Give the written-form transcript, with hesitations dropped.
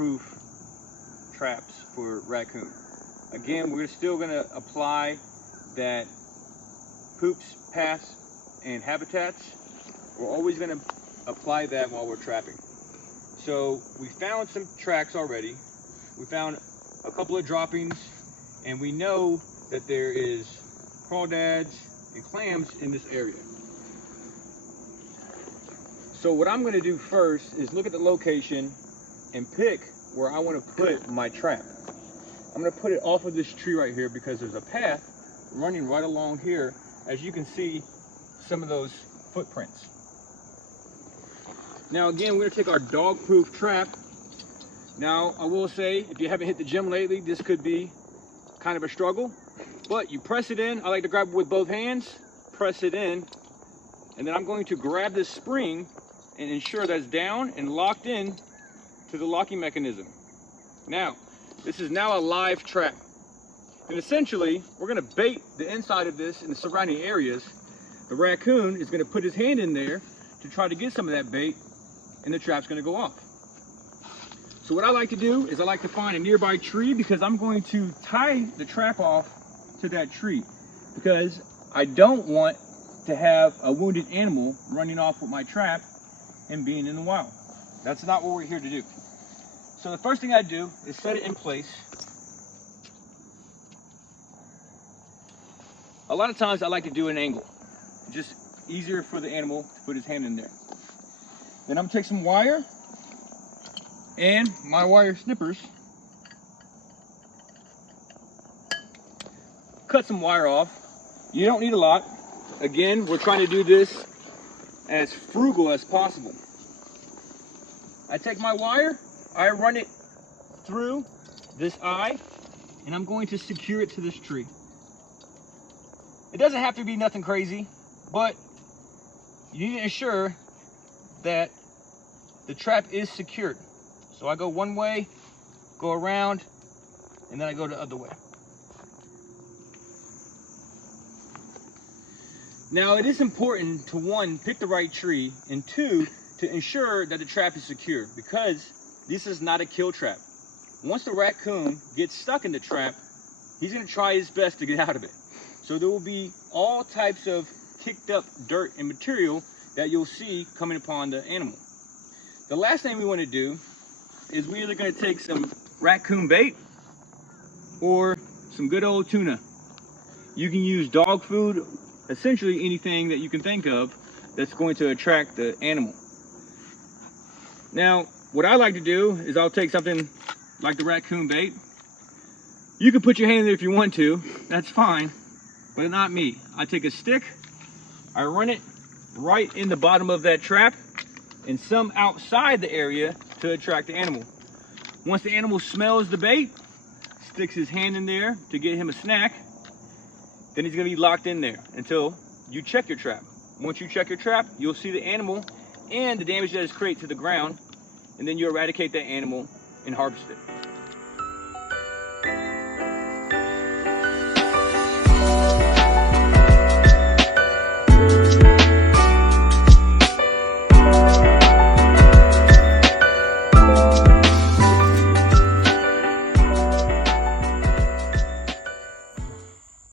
dog-proof traps for raccoon. Again, we're still going to apply that poops, paths, and habitats. We're always going to apply that while we're trapping. So we found some tracks already. We found a couple of droppings, and we know that there is crawdads and clams in this area. So what I'm going to do first is look at the location and pick where I want to put my trap. I'm going to put it off of this tree right here because there's a path running right along here. As you can see, some of those footprints. Now again, we're going to take our dog-proof trap. Now I will say, if you haven't hit the gym lately, this could be kind of a struggle, but you press it in. I like to grab it with both hands, press it in, and then I'm going to grab this spring and ensure that it's down and locked in to the locking mechanism. Now, this is now a live trap. And essentially, we're gonna bait the inside of this in the surrounding areas. The raccoon is gonna put his hand in there to try to get some of that bait, and the trap's gonna go off. So what I like to do is I like to find a nearby tree because I'm going to tie the trap off to that tree because I don't want to have a wounded animal running off with my trap and being in the wild. That's not what we're here to do. So the first thing I do is set it in place. A lot of times I like to do an angle. Just easier for the animal to put his hand in there. Then I'm gonna take some wire and my wire snippers. Cut some wire off. You don't need a lot. Again, we're trying to do this as frugal as possible. I take my wire, I run it through this eye, and I'm going to secure it to this tree. It doesn't have to be nothing crazy, but you need to ensure that the trap is secured. So I go one way, go around, and then I go the other way. Now it is important to, one, pick the right tree, and two, to ensure that the trap is secure, because this is not a kill trap. Once the raccoon gets stuck in the trap, he's going to try his best to get out of it. So there will be all types of kicked up dirt and material that you'll see coming upon the animal. The last thing we want to do is we're either going to take some raccoon bait or some good old tuna. You can use dog food, essentially anything that you can think of that's going to attract the animal. Now, what I like to do is I'll take something like the raccoon bait. You can put your hand in there if you want to, that's fine, but not me. I take a stick, I run it right in the bottom of that trap and some outside the area to attract the animal. Once the animal smells the bait, sticks his hand in there to get him a snack, then he's gonna be locked in there until you check your trap. Once you check your trap, you'll see the animal and the damage that is created to the ground, and then you eradicate that animal and harvest it.